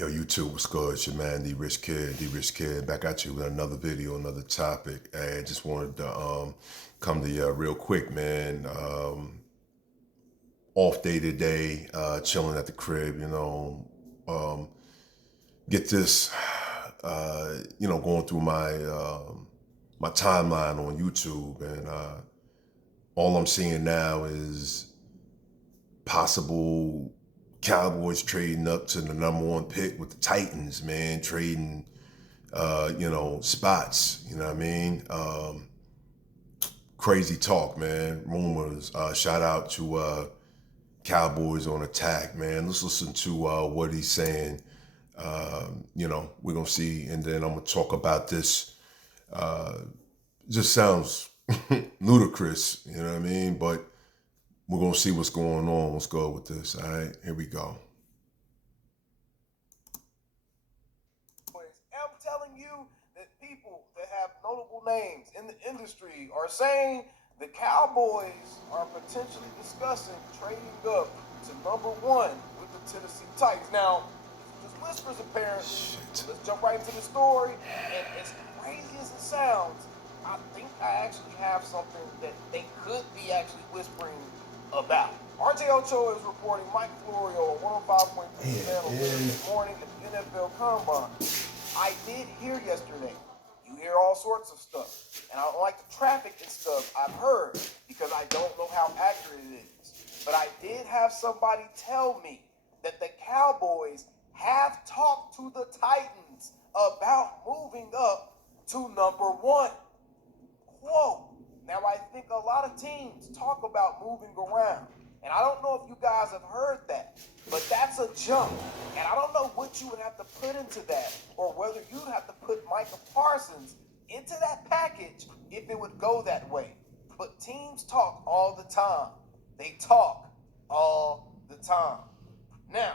Yo, YouTube, what's good? It's your man, D-Rich Kid, back at you with another video, another topic. I just wanted to come to you real quick, man. Off day today, chilling at the crib, get this, going through my timeline on YouTube, and all I'm seeing now is possible Cowboys trading up to the number one pick with the Titans, man, trading spots, you know what I mean? Crazy talk, man. Rumors. Shout out to Cowboys on Attack, man. Let's listen to what he's saying. We're going to see, and then I'm going to talk about this. Just sounds ludicrous, you know what I mean? But we're going to see what's going on. Let's go with this, all right? Here we go. I'm telling you that people that have notable names in the industry are saying the Cowboys are potentially discussing trading up to number one with the Tennessee Titans. Now, there's whispers apparently. Let's jump right into the story. And as crazy as it sounds, I think I actually have something that they could be actually whispering about. RJ Ochoa is reporting Mike Florio on 105.3 this morning at the NFL Combine. I did hear yesterday, you hear all sorts of stuff, and I don't like the traffic and stuff I've heard because I don't know how accurate it is. But I did have somebody tell me that the Cowboys have talked to the Titans about moving up to number one. Quote. Now, I think a lot of teams talk about moving around, and I don't know if you guys have heard that, but that's a jump. And I don't know what you would have to put into that, or whether you'd have to put Micah Parsons into that package if it would go that way. But teams talk all the time. They talk all the time. Now,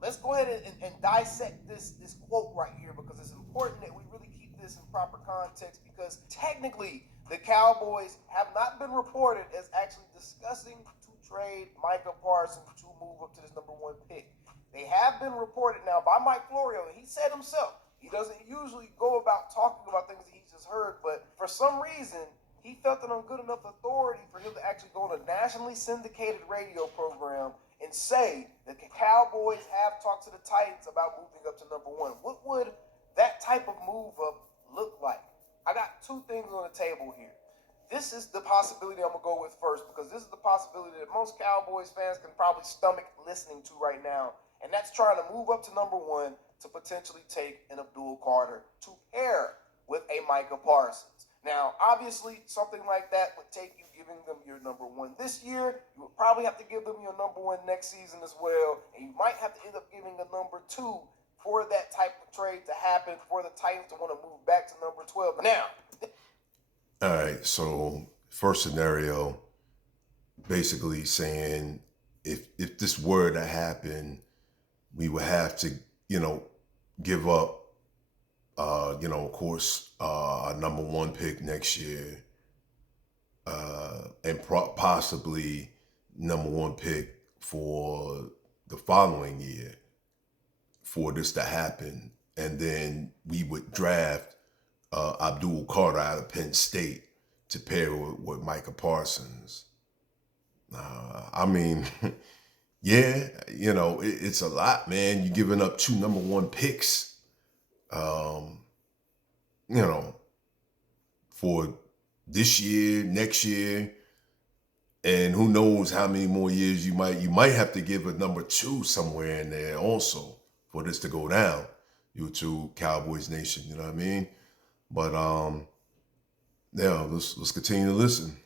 let's go ahead and dissect this quote right here, because it's important that we really keep this in proper context, because technically the Cowboys have not been reported as actually discussing to trade Micah Parsons to move up to this number one pick. They have been reported now by Mike Florio, and he said himself, he doesn't usually go about talking about things that he just heard, but for some reason, he felt it on good enough authority for him to actually go on a nationally syndicated radio program and say that the Cowboys have talked to the Titans about moving up to number one. What would that type of move up look like? I got two things on the table here. This is the possibility I'm going to go with first, because this is the possibility that most Cowboys fans can probably stomach listening to right now, and that's trying to move up to number one to potentially take an Abdul Carter to pair with a Micah Parsons. Now, obviously, something like that would take you giving them your number one this year. You would probably have to give them your number one next season as well, and you might have to end up giving a number two for that type of trade to happen, for the Titans to want to move back to number 12. Now, all right, so first scenario, basically saying if this were to happen, we would have to, give up, of course, a number one pick next year, and possibly number one pick for the following year for this to happen. And then we would draft Abdul Carter out of Penn State to pair with Micah Parsons. I mean, yeah, it's a lot, man. You're giving up two number one picks, for this year, next year, and who knows how many more years you might have to give a number two somewhere in there also for this to go down. YouTube, Cowboys Nation, you know what I mean? But yeah, let's continue to listen.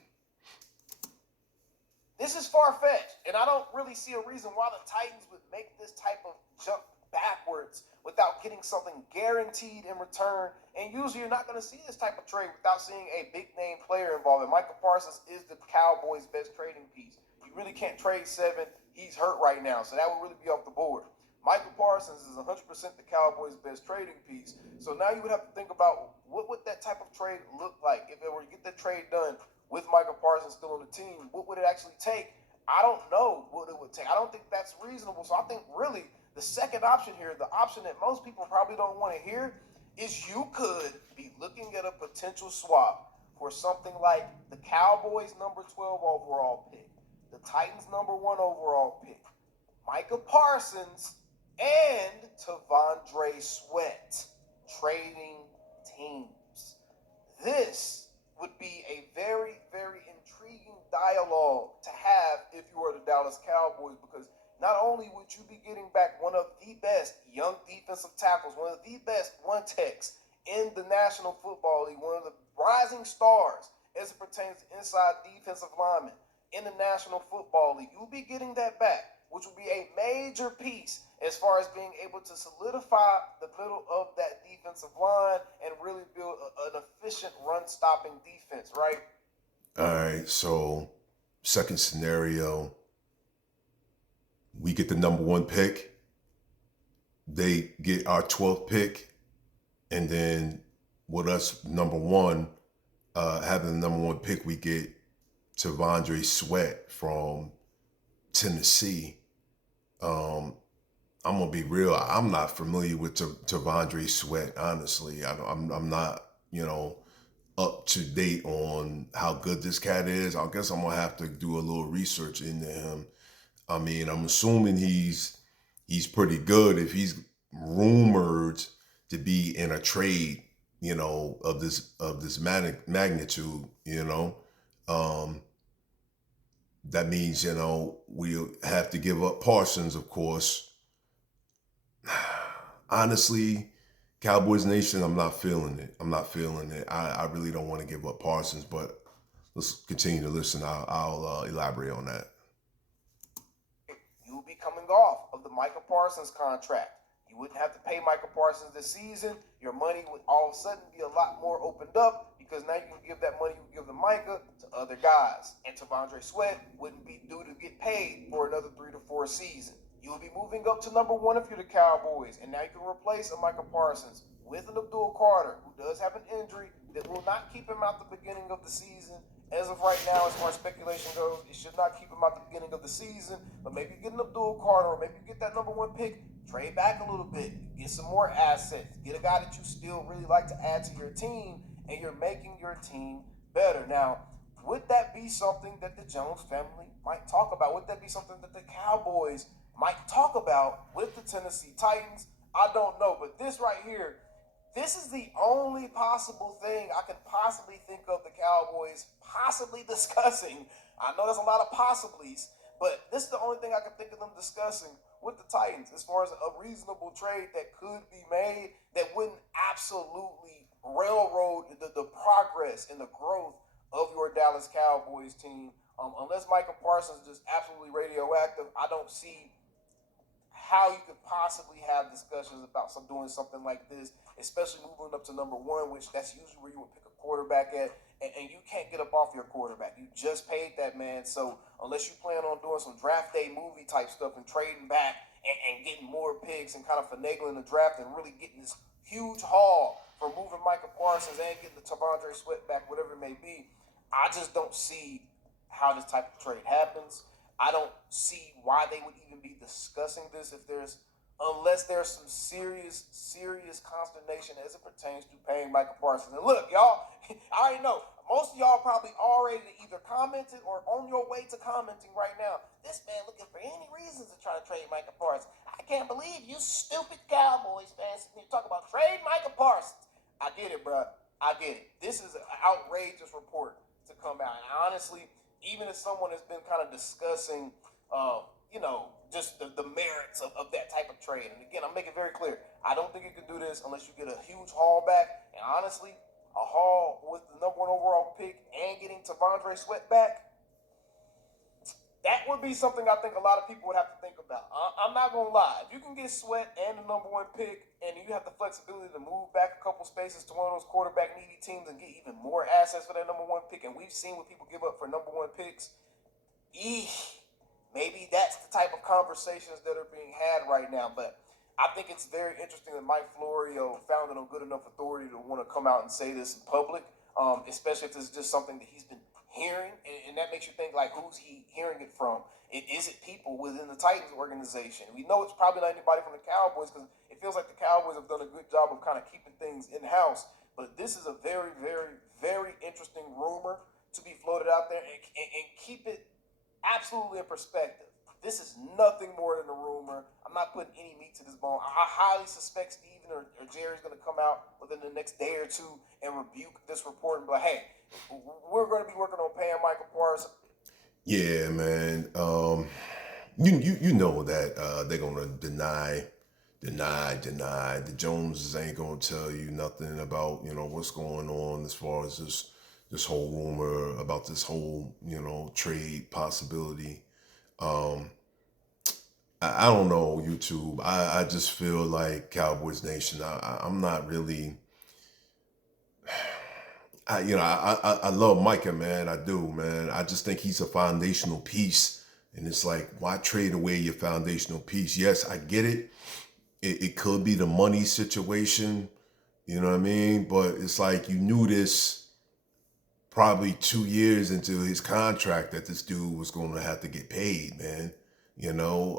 this is far-fetched, and I don't really see a reason why the Titans would make this type of jump backwards without getting something guaranteed in return. And usually you're not going to see this type of trade without seeing a big-name player involved. And Micah Parsons is the Cowboys' best trading piece. You really can't trade seven. He's hurt right now, so that would really be off the board. Michael Parsons is 100% the Cowboys' best trading piece. So now you would have to think about what would that type of trade look like if it were to get that trade done with Michael Parsons still on the team. What would it actually take I don't know what it would take. I don't think that's reasonable. So I think really the second option here, the option that most people probably don't want to hear, is you could be looking at a potential swap for something like the Cowboys number 12 overall pick, the Titans number 1 overall pick, Micah Parsons, and T'Vondre Sweat trading teams. This would be a very, very intriguing dialogue to have if you were the Dallas Cowboys, because not only would you be getting back one of the best young defensive tackles, one of the best one techs in the National Football League, one of the rising stars as it pertains to inside defensive linemen in the National Football League, you'll be getting that back, which will be a major piece as far as being able to solidify the middle of that defensive line and really build an efficient run-stopping defense, right? All right, so second scenario, we get the number 1 pick, they get our 12th pick, and then with us number 1, having the number 1 pick, we get T'Vondre Sweat from Tennessee. I'm gonna be real. I'm not familiar with T'Vondre Sweat. Honestly, I'm not, up to date on how good this cat is. I guess I'm gonna have to do a little research into him. I mean, I'm assuming he's pretty good if he's rumored to be in a trade, of this magnitude. That means we'll have to give up Parsons, of course. Honestly, Cowboys Nation, I'm not feeling it. I really don't want to give up Parsons, but let's continue to listen. I'll elaborate on that. You will be coming off of the Micah Parsons contract. You wouldn't have to pay Micah Parsons this season. Your money would all of a sudden be a lot more opened up, because now you can give that money you give to Micah to other guys. And T'Vondre Sweat wouldn't be due to get paid for another 3 to 4 seasons. You will be moving up to number 1 if you're the Cowboys, and now you can replace a Micah Parsons with an Abdul Carter, who does have an injury that will not keep him out the beginning of the season. As of right now, as far as speculation goes, it should not keep him out the beginning of the season, but maybe you get an Abdul Carter, or maybe you get that number 1 pick, trade back a little bit, get some more assets, get a guy that you still really like to add to your team, and you're making your team better. Now, would that be something that the Jones family might talk about? Would that be something that the Cowboys might talk about with the Tennessee Titans? I don't know, but this right here, this is the only possible thing I can possibly think of the Cowboys possibly discussing. I know there's a lot of possiblies, but this is the only thing I can think of them discussing with the Titans as far as a reasonable trade that could be made that wouldn't absolutely railroad the progress and the growth of your Dallas Cowboys team. Unless Micah Parsons is just absolutely radioactive, I don't see how you could possibly have discussions about doing something like this, especially moving up to number 1, which that's usually where you would pick a quarterback at, and you can't get up off your quarterback. You just paid that man, so unless you plan on doing some draft day movie type stuff and trading back and getting more picks and kind of finagling the draft and really getting this huge haul for moving Micah Parsons and getting the T'Vondre Sweat back, whatever it may be, I just don't see how this type of trade happens. I don't see why they would even be discussing this unless there's some serious consternation as it pertains to paying Micah Parsons. And look, y'all, I already know most of y'all probably already either commented or on your way to commenting right now. This man looking for any reasons to try to trade Micah Parsons. I can't believe you stupid Cowboys fans talk about trade Micah Parsons. I get it, bro. I get it. This is an outrageous report to come out. And honestly, even if someone has been kind of discussing, just the merits of that type of trade. And again, I'm making it very clear. I don't think you can do this unless you get a huge haul back. And honestly, a haul with the number 1 overall pick and getting T'Vondre Sweat back, that would be something I think a lot of people would have to think about. I'm not going to lie. If you can get Sweat and the number 1 pick, and you have the flexibility to move back a couple spaces to one of those quarterback needy teams and get even more assets for that number 1 pick, and we've seen what people give up for number 1 picks, maybe that's the type of conversations that are being had right now. But I think it's very interesting that Mike Florio found it on good enough authority to want to come out and say this in public, especially if this is just something that he's been hearing, and that makes you think, like, who's he hearing it from? Is it people within the Titans organization? We know it's probably not anybody from the Cowboys because it feels like the Cowboys have done a good job of kind of keeping things in-house. But this is a very, very, very interesting rumor to be floated out there, and keep it absolutely in perspective. This is nothing more than a rumor. I'm not putting any meat to this bone. I highly suspect Steven or Jerry's going to come out within the next day or two and rebuke this report and be like, hey, we're going to be working on paying Michael Parsons. Yeah, man. You know that they're gonna deny. The Joneses ain't gonna tell you nothing about what's going on as far as this whole rumor about this whole trade possibility. Um, I don't know, YouTube. I just feel like Cowboys Nation. I'm not really. I love Micah, man. I do, man. I just think he's a foundational piece, and it's like, why trade away your foundational piece? Yes, I get it. It could be the money situation, you know what I mean? But it's like you knew this probably 2 years into his contract that this dude was going to have to get paid, man. You know,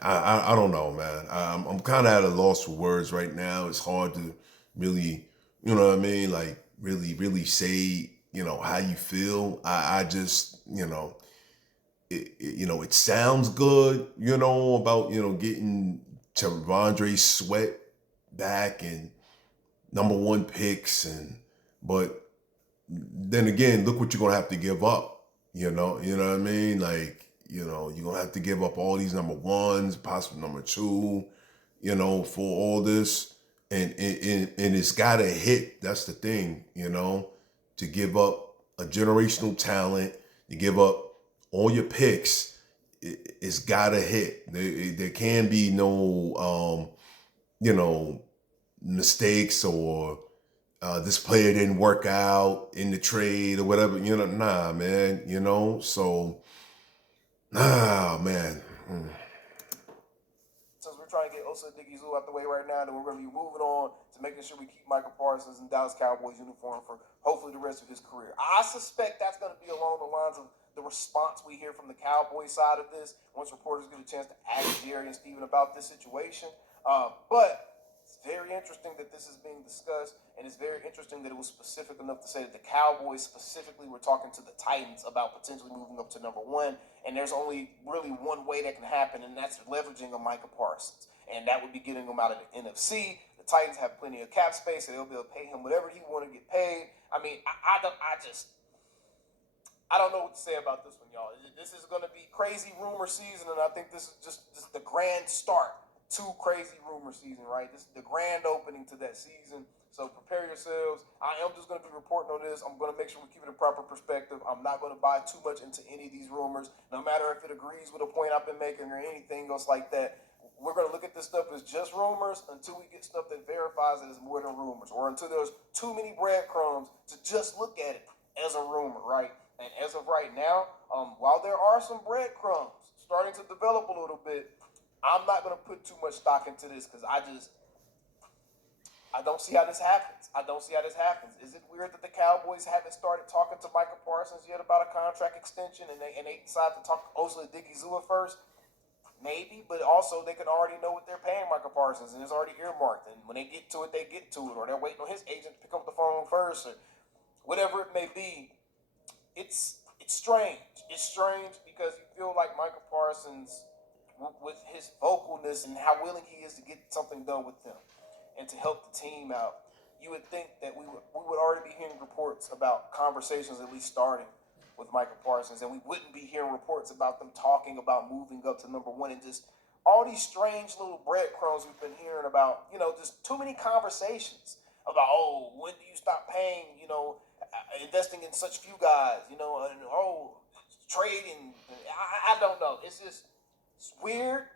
I don't know, man. I'm kind of at a loss for words right now. It's hard to really, you know what I mean? Like really say, how you feel. I just, it sounds good, about, getting T'Vondre Sweat back and number one picks, but then again, look what you're gonna have to give up. You know what I mean? Like, you're gonna have to give up all these number ones, possibly number two, for all this. And it's gotta hit. That's the thing, to give up a generational talent, to give up all your picks, it's gotta hit. There can be no mistakes or this player didn't work out in the trade or whatever, nah, man, so, nah, man. Since we're trying to get Osa Digizoo out the way right now, then we're going to be moving on to making sure we keep Michael Parsons in Dallas Cowboys uniform for hopefully the rest of his career. I suspect that's going to be along the lines of the response we hear from the Cowboys side of this once reporters get a chance to ask Jerry and Steven about this situation. But it's very interesting that this is being discussed, and it's very interesting that it was specific enough to say that the Cowboys specifically were talking to the Titans about potentially moving up to number one, and there's only really one way that can happen, and that's leveraging a Micah Parsons, and that would be getting him out of the NFC. The Titans have plenty of cap space, so they'll be able to pay him whatever he want to get paid. I mean, I don't know what to say about this one, y'all. This is going to be crazy rumor season, and I think this is just the grand start to crazy rumor season, right? This is the grand opening to that season. So prepare yourselves. I am just going to be reporting on this. I'm going to make sure we keep it in proper perspective. I'm not going to buy too much into any of these rumors, no matter if it agrees with a point I've been making or anything else like that. We're going to look at this stuff as just rumors until we get stuff that verifies it as more than rumors, or until there's too many breadcrumbs to just look at it as a rumor, right? And as of right now, while there are some breadcrumbs starting to develop a little bit, I'm not going to put too much stock into this because I don't see how this happens. Is it weird that the Cowboys haven't started talking to Michael Parsons yet about a contract extension, and they decide to talk to Osa Digizoo first? Maybe, but also they can already know what they're paying Michael Parsons, and it's already earmarked. And when they get to it, they get to it, or they're waiting on his agent to pick up the phone first, or whatever it may be. It's strange. It's strange because you feel like Michael Parsons, with his vocalness and how willing he is to get something done with them and to help the team out, you would think that we would already be hearing reports about conversations at least starting with Michael Parsons, and we wouldn't be hearing reports about them talking about moving up to number one, and just all these strange little breadcrumbs we've been hearing about, just too many conversations about, oh, when do you stop paying, investing in such few guys, and trading. I don't know. It's weird.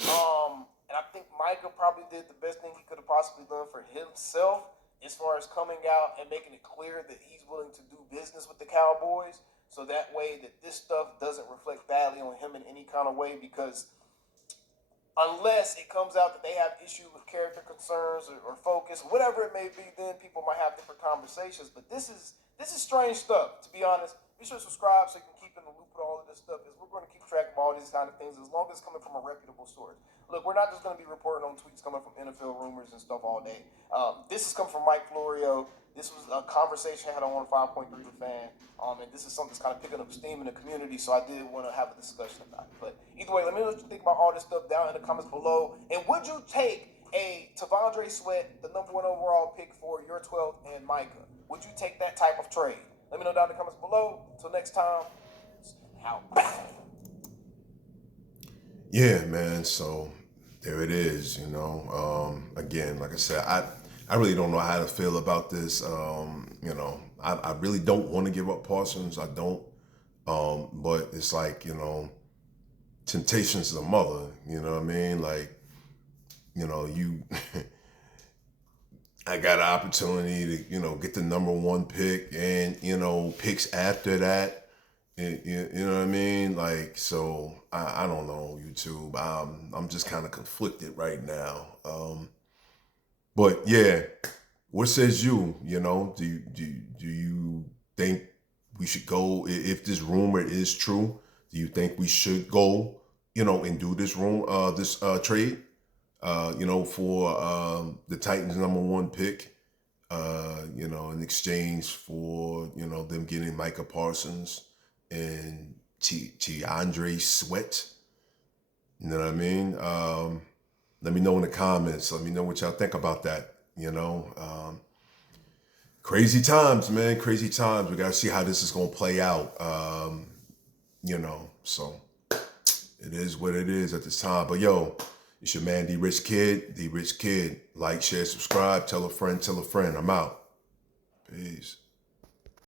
And I think Micah probably did the best thing he could have possibly done for himself as far as coming out and making it clear that he's willing to do business with the Cowboys. So that way that this stuff doesn't reflect badly on him in any kind of way, because unless it comes out that they have issues with character concerns or focus, whatever it may be, then people might have different conversations. But this is strange stuff, to be honest. Be sure to subscribe so you can keep this stuff is we're going to keep track of all these kind of things as long as it's coming from a reputable source. Look, we're not just going to be reporting on tweets coming from NFL rumors and stuff all day. This is coming from Mike Florio. This was a conversation I had on 5.3 The Fan, and this is something that's kind of picking up steam in the community, so I did want to have a discussion about it. But either way, let me know what you think about all this stuff down in the comments below. And would you take a T'Vondre Sweat, the #1 overall pick for your 12th and Micah? Would you take that type of trade? Let me know down in the comments below. Until next time, out. Yeah, man. So there it is. Again, like I said, I really don't know how to feel about this. I really don't want to give up Parsons. I don't. But it's like, temptation's the mother. You know what I mean? Like, you. I got an opportunity to, get the #1 pick and, picks after that. You know what I mean? Like, so I don't know, YouTube. I'm just kind of conflicted right now. But yeah, what says you? Do you think we should go, if this rumor is true? Do you think we should go, and do this trade? For the Titans #1 pick, in exchange for, them getting Micah Parsons and T'Vondre Sweat. You know what I mean? Let me know in the comments. Let me know what y'all think about that. Crazy times, man. Crazy times. We got to see how this is going to play out. So it is what it is at this time. But yo, it's your man, D Rich Kid. D Rich Kid. Like, share, subscribe. Tell a friend. Tell a friend. I'm out. Peace.